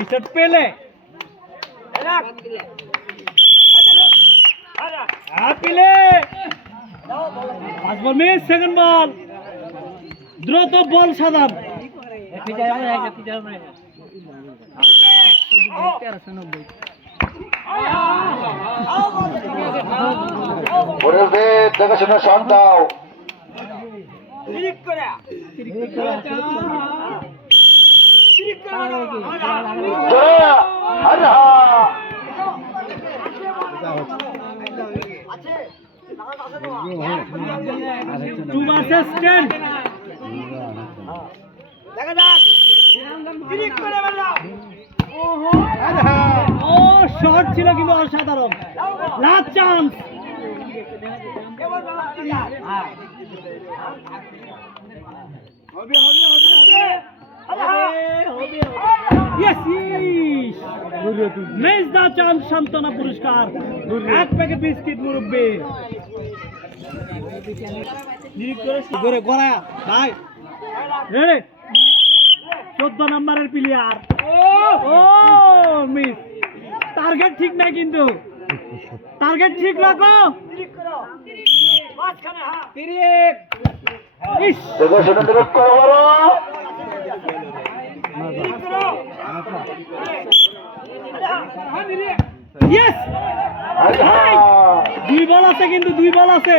Mister পেলে পেলে first ball miss, second বল দ্রুত বল সাজান। দেখাশোনা শট দাও। Two versus 10. ও শট ছিল কিন্তু অসাধারণ। Last chance. মিস দা চান্স, সান্ত্বনা পুরস্কার, এক প্যাকেট বিস্কিট মুরব্বী। ভাই 14 নম্বরের প্লেয়ার। ও মিস, টার্গেট ঠিক নাই কিন্তু, টার্গেট ঠিক রাখো। দুই বল আছে কিন্তু, দুই বল আছে।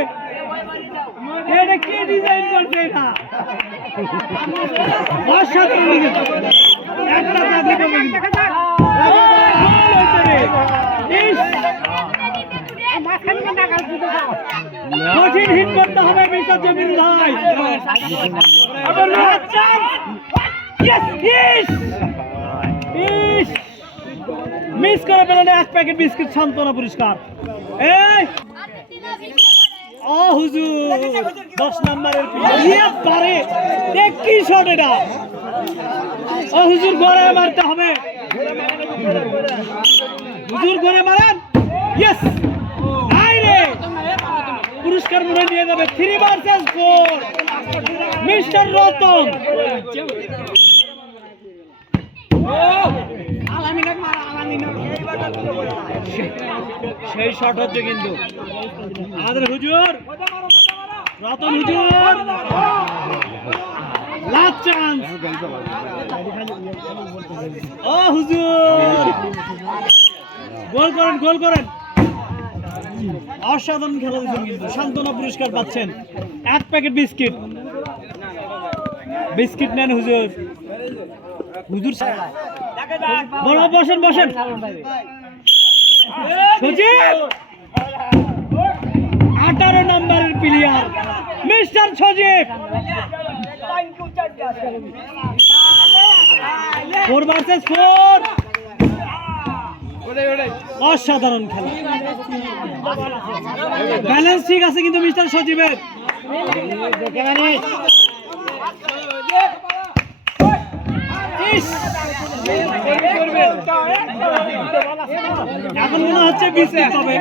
এটা কে ডিজাইন করছে? এটা অসাধারণ। কঠিন হিট করতে হবে মিস্টার জমির ভাই। মিস করে পেলেন এক প্যাকেট বিস্কিট, সান্ত্বনা পুরস্কার। ও হুজুর 10 নম্বরের পারে কি শট এটা। ও হুজুর ঘরে মারতে হবে, হুজুর ঘরে মারেন। ইয়েস, পুরস্কার মনে নিয়ে যাবে 3 ভার্সেস 4 মিস্টার রতন। সেই শট হচ্ছে কিন্তু আমাদের হুজুর রতন হুজুর। Last chance. ও হুজুর গোল করেন, গোল করেন। অসাধারণ খেলা দিচ্ছেন কিন্তু, সান্ত্বনা পুরস্কার পাচ্ছেন এক প্যাকেট বিস্কিট। বিস্কিট নেন হুজুর। হুজুর বড় বসেন, বসেন। সজীব 18 নম্বরের প্লেয়ার মিস্টার সজীব। 4 ভার্সেস 4 অসাধারণ খেলা। ব্যালেন্স ঠিক আছে কিন্তু মিস্টার সজীবের। এখন মনে হচ্ছে বিস্কিট পাবে।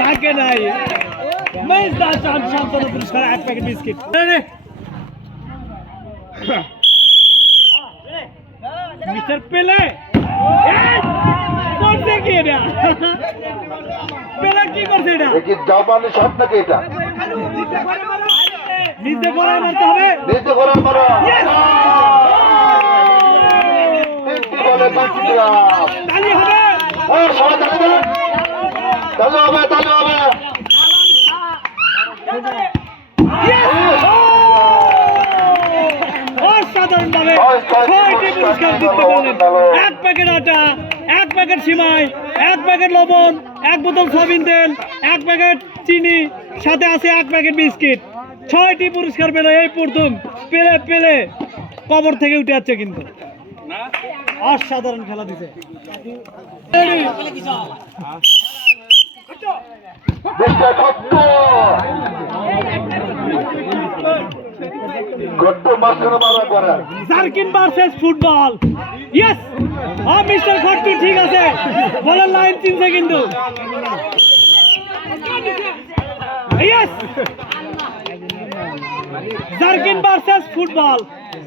ভাগ্যে নাই। মিস দা চান্স, সান্ত্বনা পুরস্কার, এক প্যাকেট বিস্কিট। মিস্টার পেলে করছে কি এটা? পেলে কি করছে এটা? কি জাপানি শট নাকি এটা? নিচে করে মারতে হবে, নিচে করে মারো। তালি হবে, সবাই তালি দেন, তালি হবে, তালি হবে। অসাধারণ ভাবে 6টি পুরস্কার জিততে পারলেন। এক প্যাকেট আটা, এক প্যাকেট সিমাই, এক প্যাকেট লবণ, এক বোতল সয়াবিন তেল, এক প্যাকেট চিনি, সাথে আছে এক প্যাকেট বিস্কিট। 6টি পুরস্কার পেল এই প্রথম। পেলে পেলে কবর থেকে উঠে যাচ্ছে কিন্তু, অসাধারণ খেলা দিছে। Jerkin versus football. Yes mister খট্টু ঠিক আছে বলার লাইন চিনছে কিন্তু yes jerkin versus football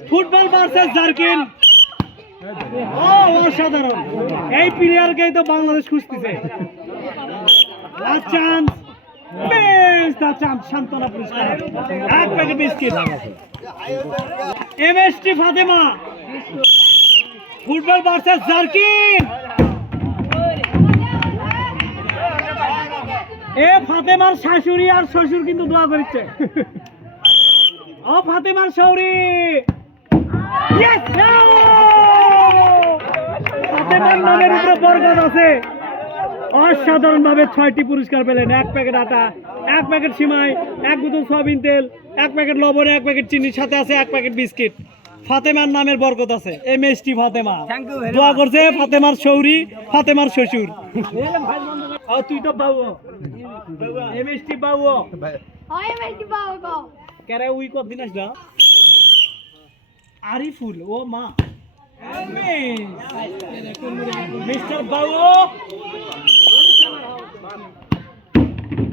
football versus jerkin অসাধারণ এই প্লেয়ারকেই তো বাংলাদেশ খুঁজতেছে লাস্ট চান্স বেশ দা চান্স সান্তনা পুরস্কার এক প্যাকেট বিস্কিট এমএসটি ফাতেমা ফুটবল ভার্সেস জার্কিন এ ফাতেমার শাশুড়ি আর শ্বশুর কিন্তু দোয়া করছে ও ফাতেমার শৌরি ফাতেমার নামের উপরে বরকত আছে অসাধারণ ভাবে 6টি পুরস্কার পেলেন এক প্যাকেট আটা এক প্যাকেট সিমাই এক বোতল সয়াবিন তেল এক প্যাকেট লবণ এক প্যাকেট চিনির সাথে আছে এক প্যাকেট বিস্কিট ফাতেমার নামের বরকত আছে এমএসটি ফাতেমা দোয়া করছে ফাতেমার শৌরি ফাতেমার শ্বশুর তুই তো বাবু এমএসটি বাবু কেরে উই কতদিন আসলা আরিফুল ও মা মিস্টার বাবু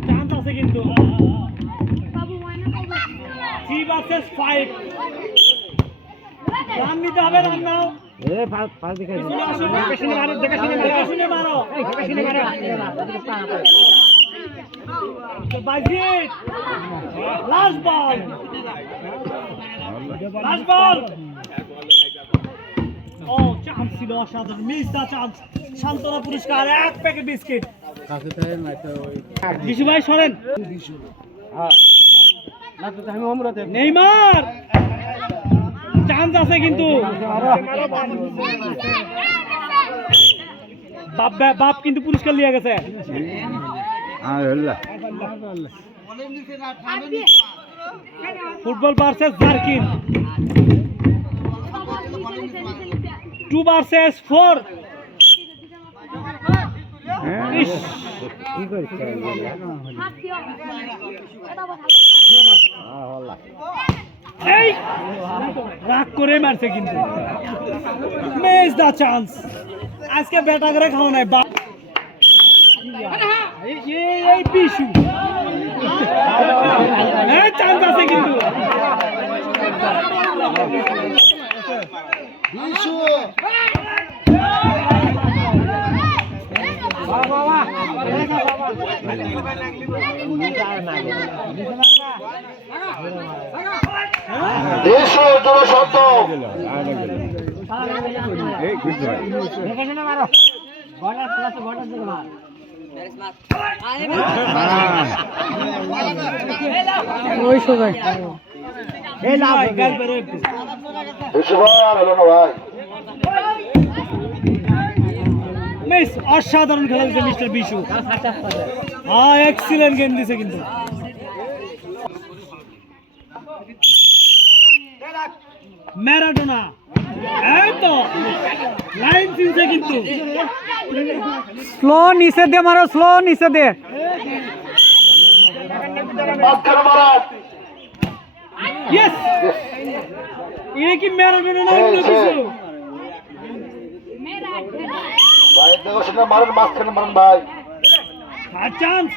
চান্স আছে কিন্তু 3 ভার্সেস 5 রান নিতে হবে রান নাও শুনে মারো লাস্ট বল ও চান্স ছিল অসাধারণ মিস দা চান্স সান্তনা পুরস্কার এক প্যাকেট বিস্কিট বিশু ভাই সরেন নেইমার চান্স আছে কিন্তু বাপ কিন্তু পুরস্কার নিয়ে গেছে ফুটবল ভার্সেস জার্কিন 2 ভার্সেস 4 এই রাগ করে মারছে কিন্তু মিস দা চান্স আজকে বেটা করে খাওয়া নাই বাপ এই বিশু চান্স আছে কিন্তু ওই সবাই এই লাভ মিস অসাধারণ খেলা দিচ্ছে মিস্টার বিশু হ্যাঁ এক্সিলেন্ট গেম দিছে কিন্তু ম্যারাডোনা এই তো লাইন চিনছে কিন্তু স্লো নিচে দে মারো স্লো নিচে দে ইয়েস ये কি ম্যারাডোনা না অন্য কিছু ভাই দেখো সেটা মারেন মাঝখানে মারেন ভাই আর চান্স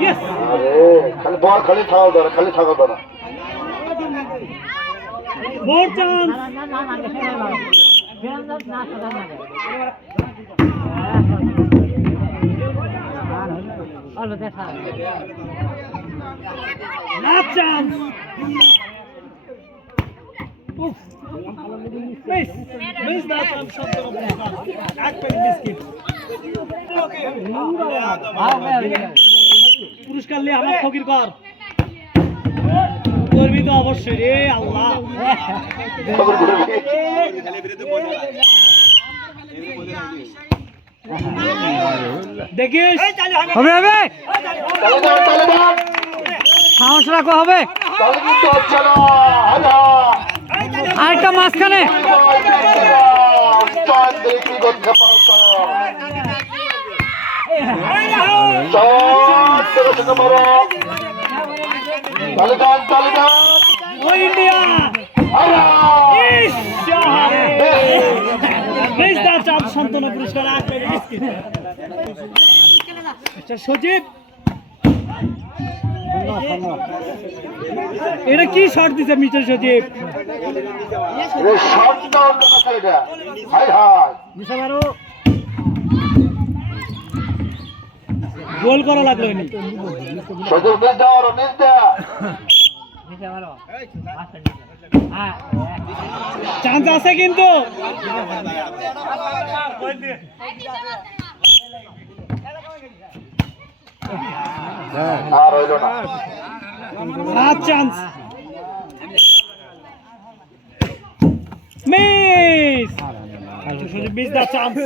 ইয়েস আরে খালি বল খালি থাকাও দাও খালি থাকাও দাও মোর চান্স না চান্স মিস দা চান্স এক প্যাকেট বিস্কিট পুরস্কার নিয়ে আমার ফকির কর করবি তো অবশ্যই রে আল্লাহ দেখিস হবে হবে সাহস রাখো হবে আরেকটা মাঝখানে ও ইন্ডিয়া চাঁদ সান্ত্বনা পুরস্কার 1 প্যাকেট বিস্কিট। মিস্টার সজীব, এটা কি শর্ট দিছে মিস্টার সজীব? গোল করা লাগলো নি। চান্স আছে কিন্তু চান্স মিস। মিস দা চান্স।